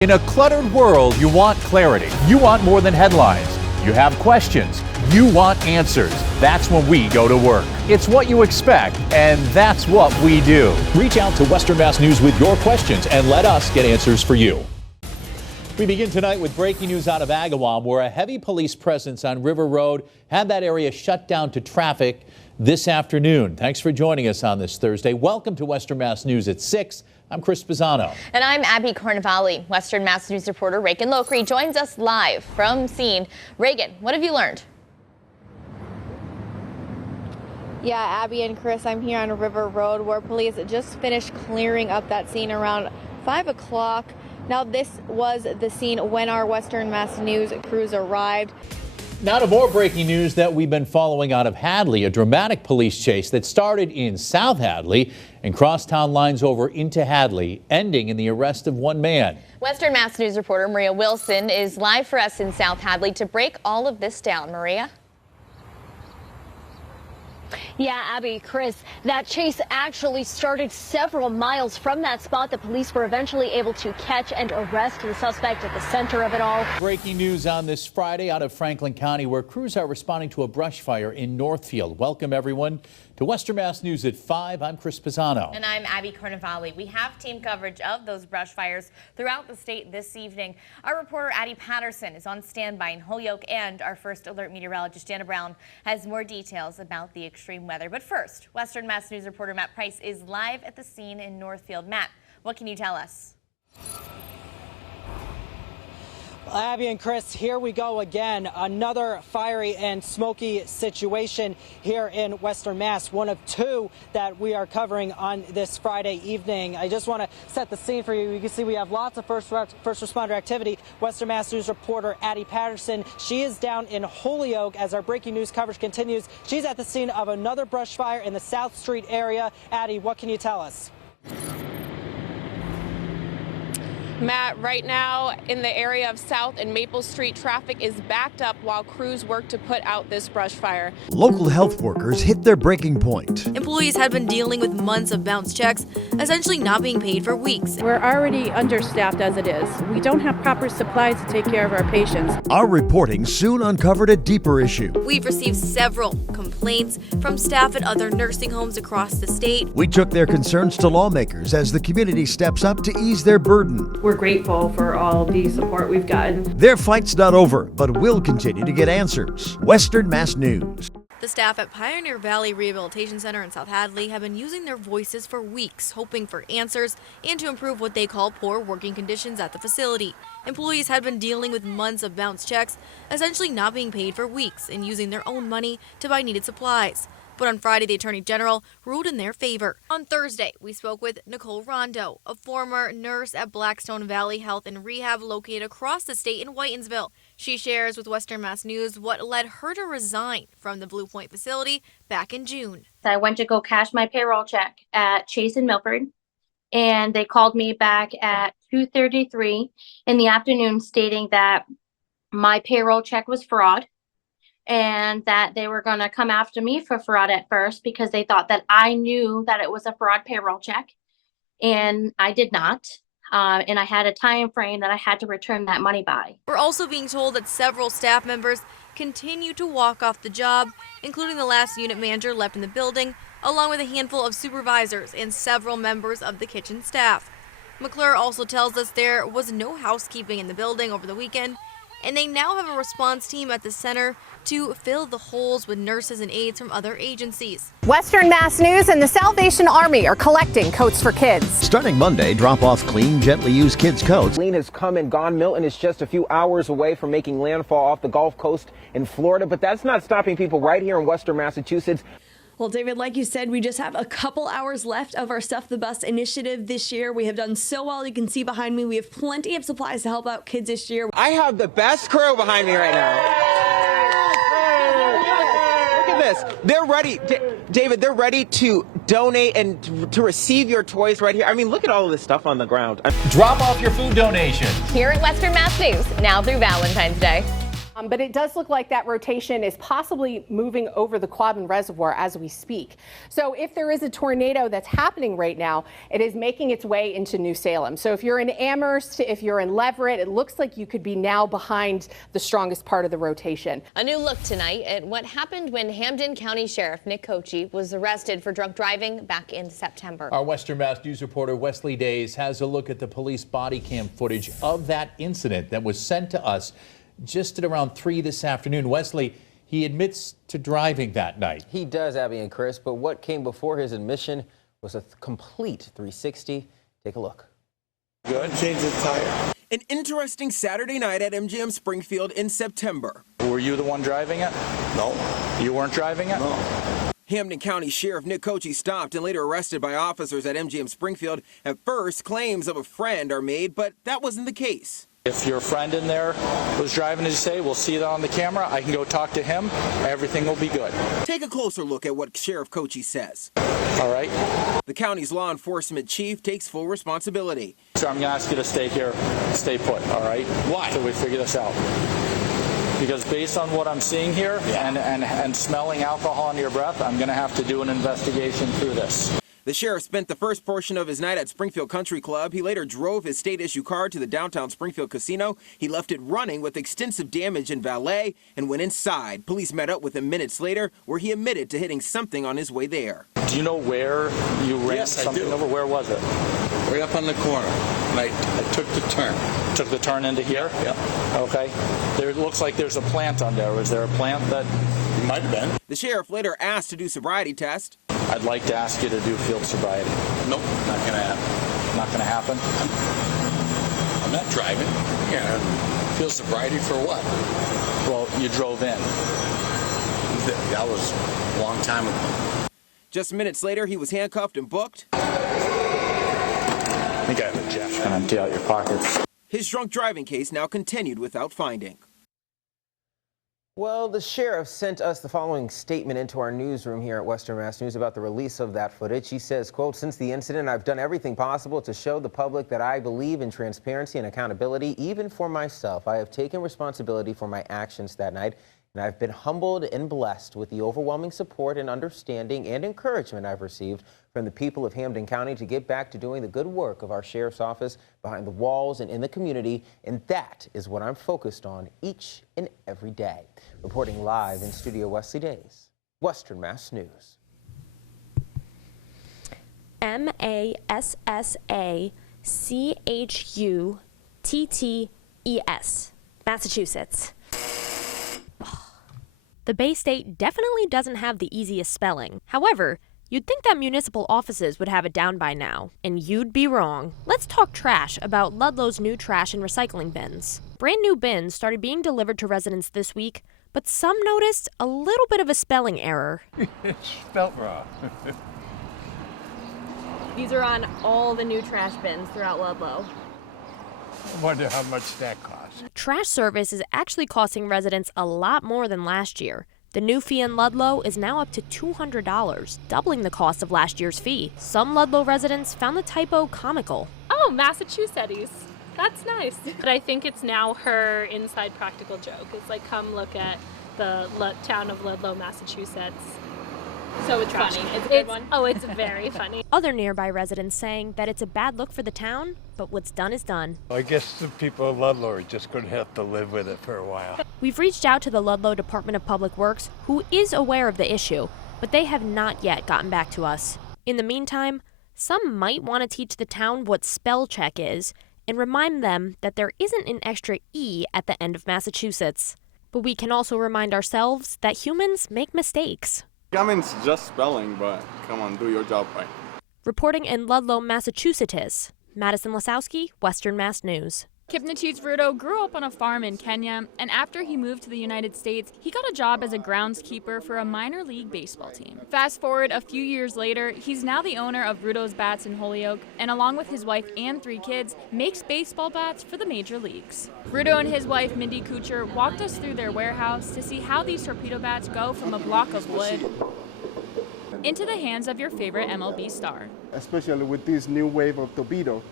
In a cluttered world, you want clarity. You want more than headlines. You have questions. You want answers. That's when we go to work. It's what you expect, and that's what we do. Reach out to Western Mass News with your questions and let us get answers for you. We begin tonight with breaking news out of Agawam, where a heavy police presence on River Road had that area shut down to traffic this afternoon. Thanks for joining us on this Thursday. Welcome to Western Mass News at 6. I'm Chris Pisano. And I'm Abby Carnevale. Western Mass News reporter Reagan Lokri joins us live from scene. Reagan, what have you learned? Yeah, Abby and Chris, I'm here on River Road where police just finished clearing up that scene around 5 o'clock. Now, this was the scene when our Western Mass News crews arrived. Now to more breaking news that we've been following out of Hadley, a dramatic police chase that started in South Hadley and crossed town lines over into Hadley, ending in the arrest of one man. Western Mass News reporter Maria Wilson is live for us in South Hadley to break all of this down. Maria? Yeah, Abby, Chris, that chase actually started several miles from that spot. The police were eventually able to catch and arrest the suspect at the center of it all. Breaking news on this Friday out of Franklin County, where crews are responding to a brush fire in Northfield. Welcome, everyone, to Western Mass News at 5. I'm Chris Pisano. And I'm Abby Carnevale. We have team coverage of those brush fires throughout the state this evening. Our reporter Addie Patterson is on standby in Holyoke, and our first alert meteorologist Jana Brown has more details about the extreme weather. But first, Western Mass News reporter Matt Price is live at the scene in Northfield. Matt, what can you tell us? Abby and Chris, here we go again. Another fiery and smoky situation here in Western Mass. One of two that we are covering on this Friday evening. I just want to set the scene for you. You can see we have lots of first responder activity. Western Mass News reporter Addie Patterson, she is down in Holyoke as our breaking news coverage continues. She's at the scene of another brush fire in the South Street area. Addie, what can you tell us? Matt, right now in the area of South and Maple Street, traffic is backed up while crews work to put out this brush fire. Local health workers hit their breaking point. Employees had been dealing with months of bounce checks, essentially not being paid for weeks. We're already understaffed as it is. We don't have proper supplies to take care of our patients. Our reporting soon uncovered a deeper issue. We've received several complaints from staff at other nursing homes across the state. We took their concerns to lawmakers as the community steps up to ease their burden. We're grateful for all the support we've gotten. Their fight's not over, but we'll continue to get answers. Western Mass News. The staff at Pioneer Valley Rehabilitation Center in South Hadley have been using their voices for weeks, hoping for answers and to improve what they call poor working conditions at the facility. Employees had been dealing with months of bounce checks, essentially not being paid for weeks and using their own money to buy needed supplies. But on Friday, the Attorney General ruled in their favor. On Thursday, we spoke with Nicole Rondo, a former nurse at Blackstone Valley Health and Rehab located across the state in Whitensville. She shares with Western Mass News what led her to resign from the Blue Point facility back in June. I went to go cash my payroll check at Chase in Milford, and they called me back at 2:33 in the afternoon stating that my payroll check was fraud, and that they were going to come after me for fraud at first because they thought that I knew that it was a fraud payroll check, and I did not. And I had a time frame that I had to return that money by. We're also being told that several staff members continue to walk off the job, including the last unit manager left in the building, along with a handful of supervisors and several members of the kitchen staff. McClure also tells us there was no housekeeping in the building over the weekend, and they now have a response team at the center to fill the holes with nurses and aides from other agencies. Western Mass News and the Salvation Army are collecting coats for kids. Starting Monday, drop off clean, gently used kids' coats. Clean has come and gone. Milton is just a few hours away from making landfall off the Gulf Coast in Florida, but that's not stopping people right here in Western Massachusetts. Well, David, like you said, we just have a couple hours left of our Stuff the Bus initiative this year. We have done so well. You can see behind me, we have plenty of supplies to help out kids this year. I have the best crew behind me right now. Look at this. They're ready. David, they're ready to donate and to receive your toys right here. I mean, look at all of this stuff on the ground. Drop off your food donations Here at Western Mass News, now through Valentine's Day. But it does look like that rotation is possibly moving over the Quabbin Reservoir as we speak. So if there is a tornado that's happening right now, it is making its way into New Salem. So if you're in Amherst, if you're in Leverett, it looks like you could be now behind the strongest part of the rotation. A new look tonight at what happened when Hampden County Sheriff Nick Kochi was arrested for drunk driving back in September. Our Western Mass News reporter Wesley Days has a look at the police body cam footage of that incident that was sent to us just at around 3 this afternoon. Wesley, he admits to driving that night. He does, Abby and Chris, but what came before his admission was a complete 360. Take a look. Good. Change the tire. An interesting Saturday night at MGM Springfield in September. Were you the one driving it? No. You weren't driving it? No. Hampden County Sheriff Nick Kochi stopped and later arrested by officers at MGM Springfield. At first, claims of a friend are made, but that wasn't the case. If your friend in there was driving, as you say, we'll see that on the camera. I can go talk to him. Everything will be good. Take a closer look at what Sheriff Kochi says. All right. The county's law enforcement chief takes full responsibility. So I'm going to ask you to stay here, stay put, all right? Why? Until we figure this out. Because based on what I'm seeing here and smelling alcohol on your breath, I'm going to have to do an investigation through this. The sheriff spent the first portion of his night at Springfield Country Club. He later drove his state-issue car to the downtown Springfield casino. He left it running with extensive damage and valet and went inside. Police met up with him minutes later, where he admitted to hitting something on his way there. Do you know where you ran something over? Where was it? Right up on the corner. And I took the turn. Took the turn into here? Yeah. Okay. There looks like there's a plant on there. Was there a plant that... It might have been. The sheriff later asked to do sobriety test. I'd like to ask you to do field sobriety. Nope, not going to happen. Not going to happen? I'm not driving. Yeah, field sobriety for what? Well, you drove in. That was a long time ago. Just minutes later, he was handcuffed and booked. I think I have a Jeff. And empty out your pockets. His drunk driving case now continued without finding. Well, the sheriff sent us the following statement into our newsroom here at Western Mass News about the release of that footage. He says, quote, "Since the incident, I've done everything possible to show the public that I believe in transparency and accountability, even for myself. I have taken responsibility for my actions that night, and I've been humbled and blessed with the overwhelming support and understanding and encouragement I've received from the people of Hampden County to get back to doing the good work of our sheriff's office behind the walls and in the community, and that is what I'm focused on each and every day." Reporting live in studio, Wesley Days, Western Mass News. MASSACHUTTES, Massachusetts. The Bay State definitely doesn't have the easiest spelling. However, you'd think that municipal offices would have it down by now, and you'd be wrong. Let's talk trash about Ludlow's new trash and recycling bins. Brand new bins started being delivered to residents this week, but some noticed a little bit of a spelling error. It's spelled wrong. These are on all the new trash bins throughout Ludlow. I wonder how much that costs. Trash service is actually costing residents a lot more than last year. The new fee in Ludlow is now up to $200, doubling the cost of last year's fee. Some Ludlow residents found the typo comical. Oh, Massachusetts. That's nice. But I think it's now her inside practical joke. It's like, come look at the town of Ludlow, Massachusetts. So it's funny. It's a good one. Oh, it's very funny. Other nearby residents saying that it's a bad look for the town, but what's done is done. I guess the people of Ludlow are just going to have to live with it for a while. We've reached out to the Ludlow Department of Public Works, who is aware of the issue, but they have not yet gotten back to us. In the meantime, some might want to teach the town what spell check is and remind them that there isn't an extra E at the end of Massachusetts. But we can also remind ourselves that humans make mistakes. I mean, it's just spelling, but come on, do your job right. Reporting in Ludlow, Massachusetts, Madison Lasowski, Western Mass News. Kipnichis Rudo grew up on a farm in Kenya, and after he moved to the United States, he got a job as a groundskeeper for a minor league baseball team. Fast forward a few years later, he's now the owner of Rudo's Bats in Holyoke, and along with his wife and 3 kids, makes baseball bats for the major leagues. Rudo and his wife, Mindy Kuchar, walked us through their warehouse to see how these torpedo bats go from a block of wood into the hands of your favorite MLB star. Especially with this new wave of torpedo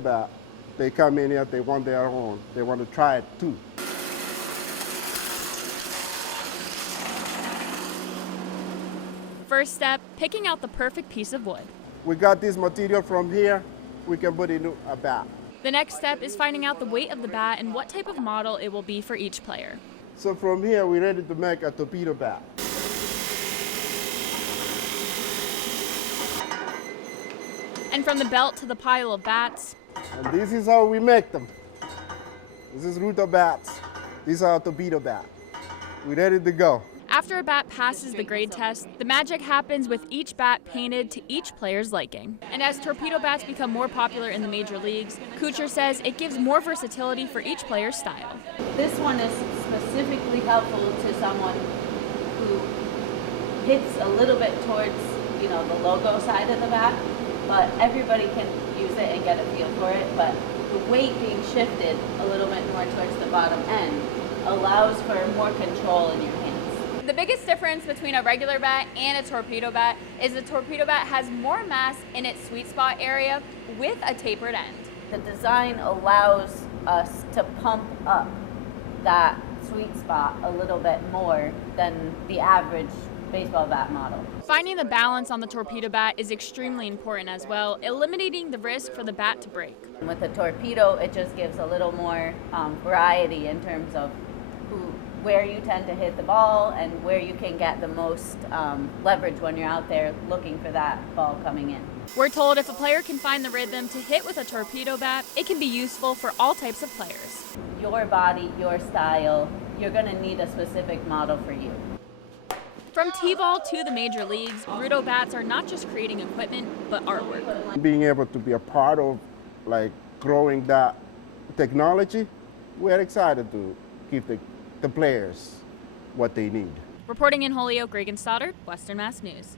bat. They come in here, they want their own. They want to try it too. first step, picking out the perfect piece of wood. We got this material from here. We can put it in a bat. The next step is finding out the weight of the bat and what type of model it will be for each player. So from here, we're ready to make a torpedo bat. And from the belt to the pile of bats. And this is how we make them. This is Ruta bats. These are torpedo bat. We're ready to go. After a bat passes the grade test, the magic happens with each bat painted to each player's liking. And as torpedo bats become more popular in the major leagues, Kuchar says it gives more versatility for each player's style. This one is specifically helpful to someone who hits a little bit towards, the logo side of the bat, but everybody can use it and get a feel for it. But the weight being shifted a little bit more towards the bottom end allows for more control in your hands. The biggest difference between a regular bat and a torpedo bat is the torpedo bat has more mass in its sweet spot area with a tapered end. The design allows us to pump up that sweet spot a little bit more than the average baseball bat model. Finding the balance on the torpedo bat is extremely important as well, eliminating the risk for the bat to break. With the torpedo, it just gives a little more variety in terms of where you tend to hit the ball and where you can get the most leverage when you're out there looking for that ball coming in. We're told if a player can find the rhythm to hit with a torpedo bat, it can be useful for all types of players. Your body, your style, you're going to need a specific model for you. From T-ball to the major leagues, Rudo bats are not just creating equipment, but artwork. Being able to be a part of growing that technology, we're excited to give the players what they need. Reporting in Holyoke, Reagan Stoddard, Western Mass News.